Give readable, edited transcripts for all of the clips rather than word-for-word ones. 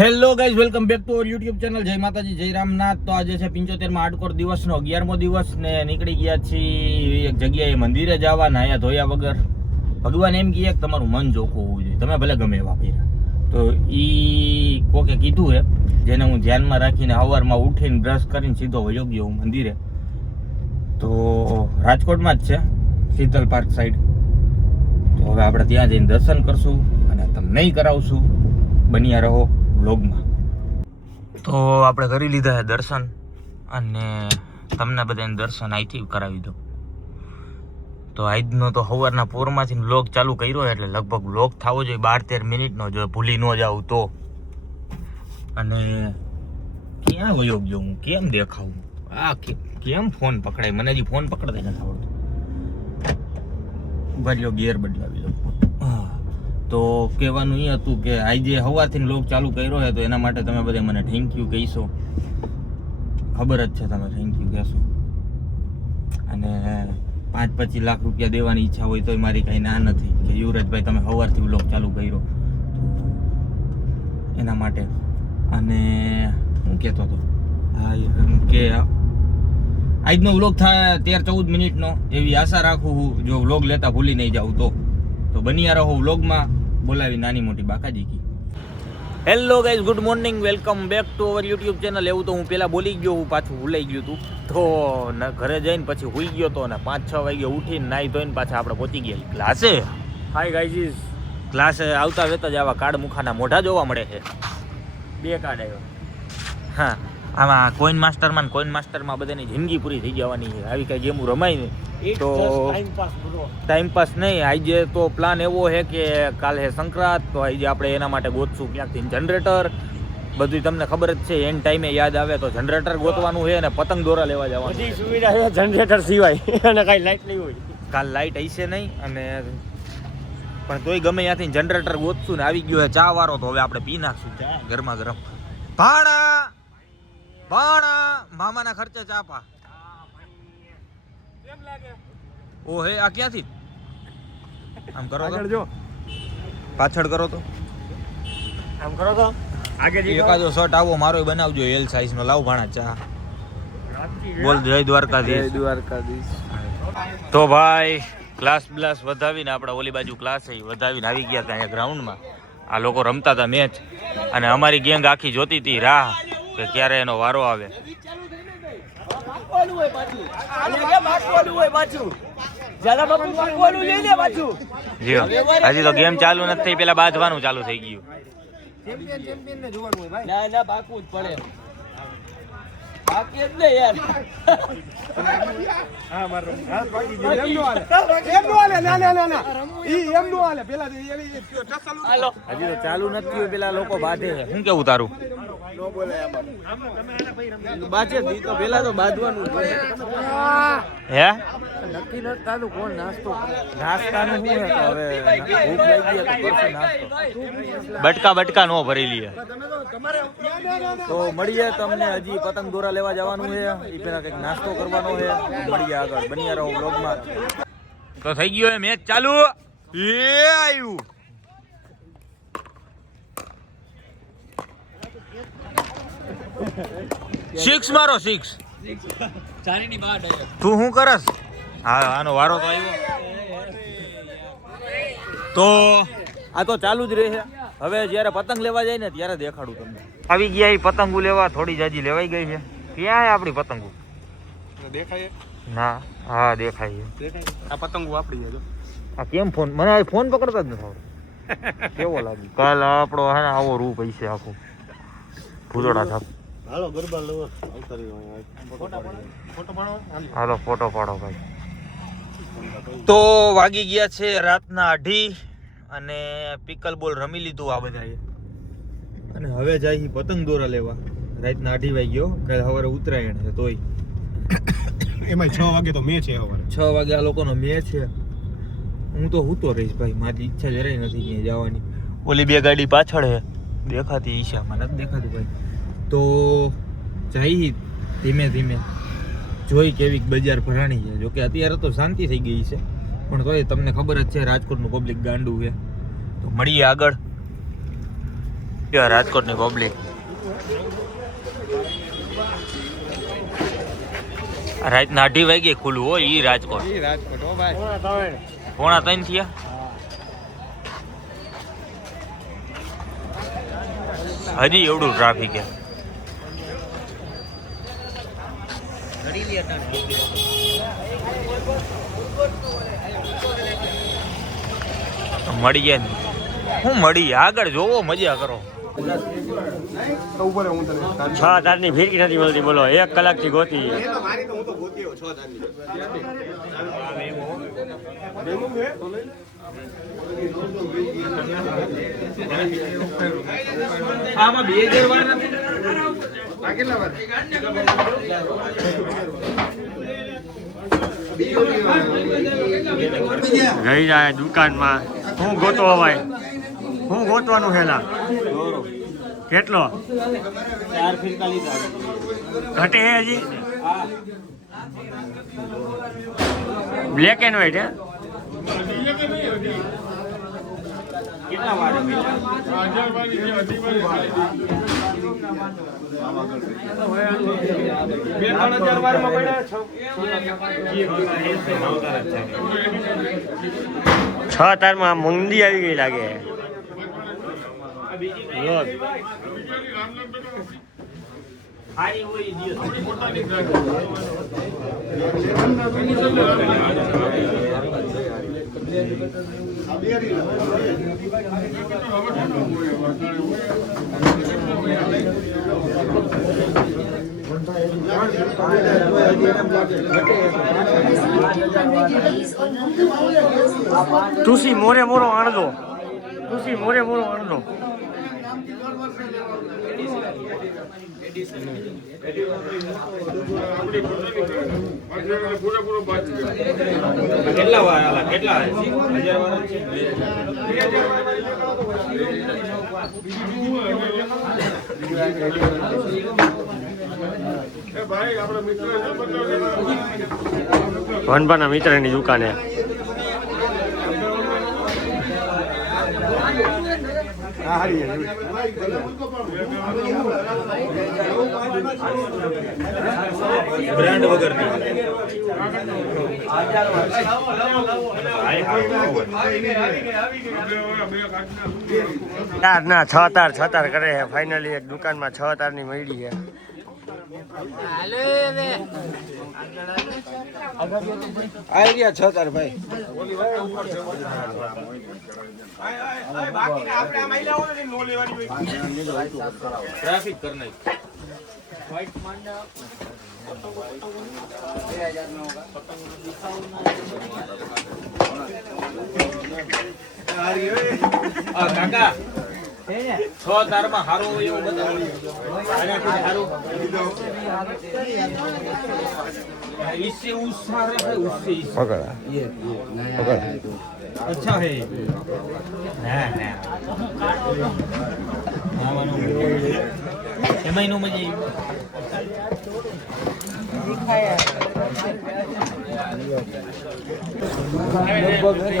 Hello guys, welcome back to our YouTube channel. જય માતાજી, જય રામનાથ. તો આજે છે 75માં હાર્ડકોર દિવસનો 11મો દિવસ ને નીકળી ગયા છીએ એક જગ્યાએ મંદિરે જવા. નાયા ધોયા વગર. ભગવાન એમ કહે કે તમારું મન ચોખ્ખું હોવું જોઈએ, તમે ભલે ગમે એવા કર્યા. તો ઈ કોકે કીધું હે, જેને હું ધ્યાનમાં રાખીને સવારમાં ઉઠીને બ્રશ કરીને સીધો વયો ગયો હું મંદિરે. તો રાજકોટમાં જ છે, શીતલ પાર્ક સાઈડ. તો હવે આપણે ત્યાં જઈને દર્શન કરશું અને તમને કરાવશું. બન્યા રહો વ્લોગમાં. તો આપણે કરી લીધા છે દર્શન અને તમને બધાને દર્શન અહીંથી કરાવી દો. તો આજનો તો સવારના પોરમાંથી વ્લોગ ચાલુ કર્યો એટલે લગભગ વ્લોગ થવો જોઈએ 12-13 મિનિટનો, જો ભૂલી ન જાઉં તો. અને ક્યાં વયો ગયો હું, કેમ દેખાવું, આ કેમ ફોન પકડાય, મને હજી ફોન પકડતા નથી આવડતું. ઉભા ગિયર બદલાવી દો. તો કહેવાનું એ હતું કે આજે સવારથી વ્લોગ ચાલુ કર્યો છે, તો એના માટે તમે બધા મને થેન્ક યુ કહીશો. ખબર જ છે તમે થેન્ક યુ કહેશો. અને 5-25 લાખ રૂપિયા દેવાની ઈચ્છા હોય તો મારી કાંઈ ના નથી કે યુવરાજભાઈ તમે સવારથી વ્લોગ ચાલુ કર્યો એના માટે. અને હું કહેતો હતો કે આજનો વ્લોગ થાય 13-14 મિનિટનો એવી આશા રાખું હું, જો વ્લોગ લેતા ભૂલી નહીં જાઉં તો બન્યા રહો વ્લોગમાં. બોલાવી નાની મોટી બાકાજી કી. Hello guys, good morning, welcome back to our YouTube channel. એવું તો હું પહેલાં બોલી ગયો, હું પાછું ભૂલાઈ ગયું હતું. તો ઘરે જઈને પછી સૂઈ ગયો હતો ને 5-6 વાગે ઉઠીને નાહી ધોઈને પાછા આપણે પહોંચી ગયા ક્લાસે. હાય ગાઈઝ, ક્લાસે આવતા વેતા જ આવા કાર્ડ મુખાના મોઢા જોવા મળે છે. 2 કાર્ડ આવ્યા. હા, આમાં કોઈન માસ્ટરમાં બધાની જિંદગી પૂરી થઈ જવાની છે. આવી કાંઈ ગેમો રમાય નહીં તો ટાઈમપાસ નહીં. આજે તો પ્લાન એવો છે કે કાલે છે સંક્રાંત, તો આજે આપણે એના માટે ગોતશું ક્યાંકથી જનરેટર. બધું તમને ખબર જ છે, એન ટાઈમે યાદ આવે તો જનરેટર ગોતવાનું છે અને પતંગ દોરા લેવા જવાનું. બધી સુવિધા છે જનરેટર સિવાય, અને કાંઈ લાઇટ નહીં હોય. કાલ લાઇટ હશે નહીં, અને પણ તોય ગમે ત્યાંથી જનરેટર ગોતશું ને. આવી ગયો છે ચા વાળો, તો હવે આપણે પી નાખશું ચા ગરમા ગરમ. ભાણા મામાના ખર્ચે ચા પા. ઓ હે, આ ક્યાંથી આમ કરો તો, પાછળ કરો તો, આમ કરો તો આગળ. એકાદો શર્ટ આવો મારો બનાવજો, એલ સાઈઝ નો. લાવ ભાણા ચા. બોલ જય દ્વારકાધીશ. જય દ્વારકાધીશ. તો ભાઈ ક્લાસ બ્લાસ વધાવીને આપણે ઓલી બાજુ ક્લાસ વધાવીને આવી ગયા હતા અહીંયા ગ્રાઉન્ડમાં. આ લોકો રમતા હતા મેચ, અને અમારી ગેંગ આખી જોતી હતી રાહ કે ક્યારે એનો વારો આવે. હજી તો ગેમ ચાલુ નથી, પેલા બાંધવાનું ચાલુ થઈ ગયું. હજી તો ચાલુ નથી, પેલા લોકો બાંધે છે. શું કેવું તારું? બટકા નો ભરી લઈએ તો મળીએ તમને. હજી પતંગ દોરા લેવા જવાનું છે, એ પેલા કઈક નાસ્તો કરવાનો છે. મળીએ આગળ, બન્યા રહો વ્લોગમાં. તો થઈ ગયો મેચ ચાલુ. આવ્યું 6 મારો 6. તું શું કરસ? હા, આનો વારો તો આવ્યો. તો આ તો ચાલુ જ રહે. હવે જયારે પતંગ લેવા જાય ને ત્યારે દેખાડું તમને. આવી ગયા એ પતંગો લેવા, થોડી જાજી લેવાઈ ગઈ છે. ક્યાં આપણી પતંગો દેખાય ના? હા દેખાય છે. આ પતંગો આપણી છે. આ કેમ ફોન, મને આ ફોન પકડતા જ નથી. કેવો લાગે કાલ આપણો હે ને આવો રૂપ હશે આખો ભૂતોડા થાપ. હાલો ગરબા લેવો, હાલો ફોટો પાડો ભાઈ. તો વાગી ગયા છે રાતના 2:30 અને પિકલ બોલ રમી લીધું આ બધાએ, અને હવે જાય પતંગ દોરા લેવા. રાતના 2:30 વાગ્યો, કાલે સવારે ઉત્તરાયણ છે તોય એમાં 6 વાગે તો મેચ છે. સવારે 6 વાગે આ લોકોનો મેચ છે. હું તો હૂતો રહીશ ભાઈ, મારી ઈચ્છા જરાય નથી ક્યાંય જવાની. ઓલી 2 ગાડી પાછળ છે, દેખાતી ઈશામાં નથી દેખાતી ભાઈ. તો જઈ ધીમે ધીમે, જોઈ કેવી બજાર ભરાણી છે. જોકે અત્યારે તો શાંતિ થઈ ગઈ છે, પણ તોય તમને ખબર જ છે રાજકોટનું પબ્લિક ગાંડું છે. તો મળીએ આગળ. રાજકોટની પબ્લિક રાતના 2:30 વાગે ખુલ્લું હોય ઈ રાજકોટ. હો ભાઈ 2:45 થયા. હજી એવડું ટ્રાફિક છે. મળી ગયા હું મળી આગળ જોવો મજા કરો. 6 તારની ફીરકી નથી મળતી બોલો 1 કલાકથી ગોતી. આમાં 2000 વાર નથી. ગઈ જાય દુકાનમાં હું ગોતો ભાઈ હું ગોતવાનું હેલા કેટલો 4 ફીરકા લીધા. ઘટે હે હજી બ્લેક એન્ડ વ્હાઈટ હે કેટલા વાર છ તારમાં મંદી આવી ગઈ લાગે. તુસી મોરે મોરો આણદો તુસી મોરે મોરો આણદો કેટલા વાર આલા કેટલા 1000 વાર છે. વનપાના મિત્રની દુકાને બ્રાન્ડ વગરની ના 6 તાર કરે છે ફાઇનલી એક દુકાનમાં 6 તારની મળી છે. આવી ગયા 6 તાર ભાઈ. ટ્રાફિક કર નાખ. કાકા 6 તારમાં હારું હોય એવું બતાવો. इससे उस सारा है उससे इस પકડા ये अच्छा है ના ના આવાનો એમાંય નો મજા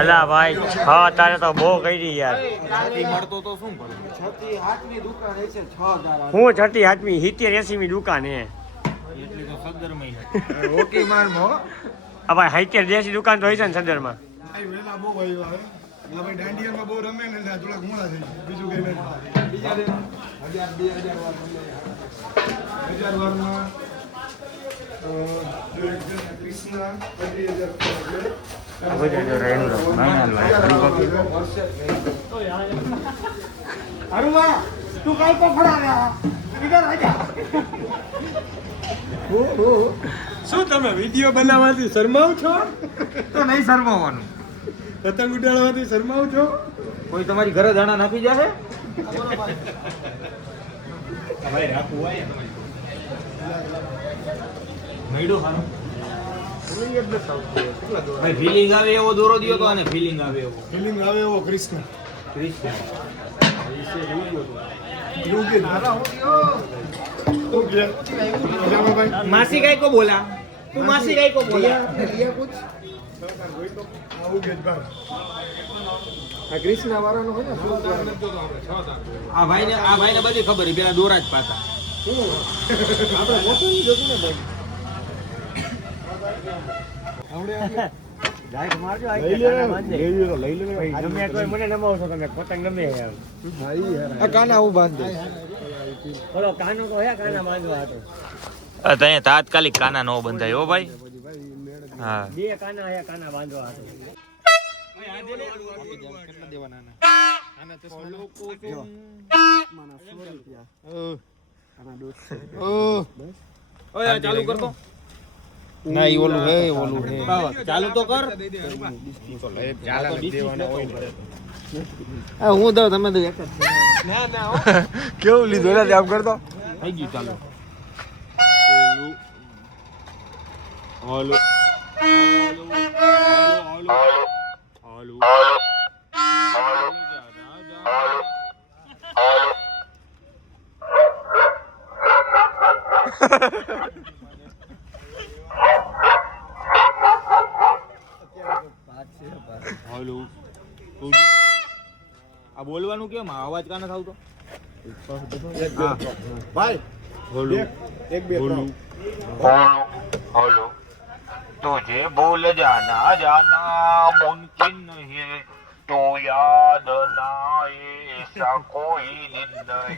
અલા ભાઈ 6 તારે તો બહુ કરી યાર. મળતો તો શું કરું. 6 થી 8 ની દુકાન છે 6 તાર. હું 6 થી 8 ની 70 80 ની દુકાન હે. એટલી તો સદરમાં ઓકે માર મો આ ભાઈ 70 80 દુકાન તો હોય છે ને સદરમાં. વેલા બહુ આવ્યો આવે ભાઈ દાંડિયામાં બહુ રમે ને એટલે થોડા ઘૂણા થઈ બીજું કઈ નહીં. બીજા 1000 2000 વાર રમે 1000 વારમાં કૃષ્ણ 25000 તું કઈ પકડા રહ્યા ઇધર આજા. શું તમે વિડીયો બનાવવાથી શરમાવ છો? તો નહીં શરમાવાનું. પતંગ ઉડાડવાથી શરમાવ છો? કોઈ તમારી ઘરે દાણા નાખી જશે ભાઈ રાખવું હોય મેડો હારો ભાઈ ફીલિંગ આવે એવો દોરો દિયો તો આને ફીલિંગ આવે એવો ફિલિંગ આવે એવો કૃષ્ણ ક્રિસ્ટિયન ભાઈ માસી કાઈ કો બોલા તું માસી કઈ કો બોલે આ કૃષ્ણ વાળાનો હોય ને આ ભાઈને બધી ખબર પેલા દોરા જ પાતા આપણે મોટું નહીં જોતું ને ભાઈ મને નમાવશો તમે પતંગ ગમે એમ. આ કાના હું બાંધે બોલો કાનો તો હે કાના બાંધવા હતો. ત્યાં તાત્કાલિક કાના નો બંધાય હો ભાઈ હા બે કાના હે કાના બાંધવા હતો. કેટલા દેવાના ઓય ચાલુ કર તો ના ઈ ઓલું હે ચાલુ તો કર હું દઉં તમે તો એક જ કેવું લીધું એટલે આમ કરતો થઈ ગયું ચાલુ આ બોલવાનું કેમ આ અવાજ કાને થાવતો ભાઈ એક બે तुझे भूल जाना जाना मुमकिन है तो याद ना ऐसा कोई दिन नहीं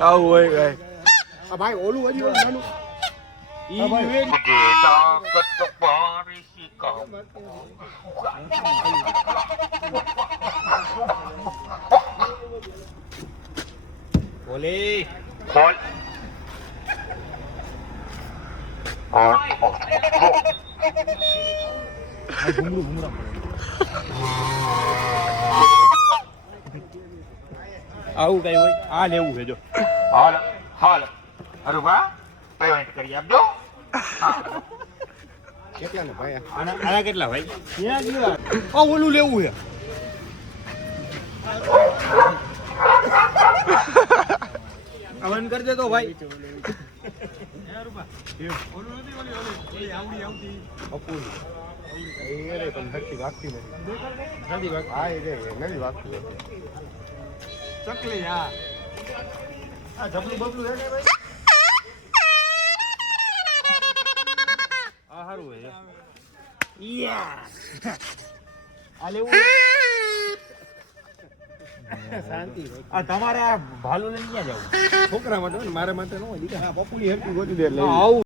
આવું હોય ભાઈ આ ભાઈ ઓલું હજી ઓલું નાનું तुझे ताकत बारिश का बोले बोल આવું કઈ હોય આ લેવું છે જો હાલ હાલ અરે વાહ પેમેન્ટ કરી આપજો કેટલા ને ભાઈ આના કેટલા ભાઈ ઓલું લેવું છે બંધ કરી દે તો ભાઈ ચકલી હા આ જબલું બબલું હે ને ભાઈ આ સારું છે આ લેવું શાંતિ આ તમારે આ ભાલુ લઈને ક્યાં જવું છોકરા માટે હોય ને મારા માટે ન હોય દીકરા પપ્પુની હેરકી ગોતી દે એટલે આવું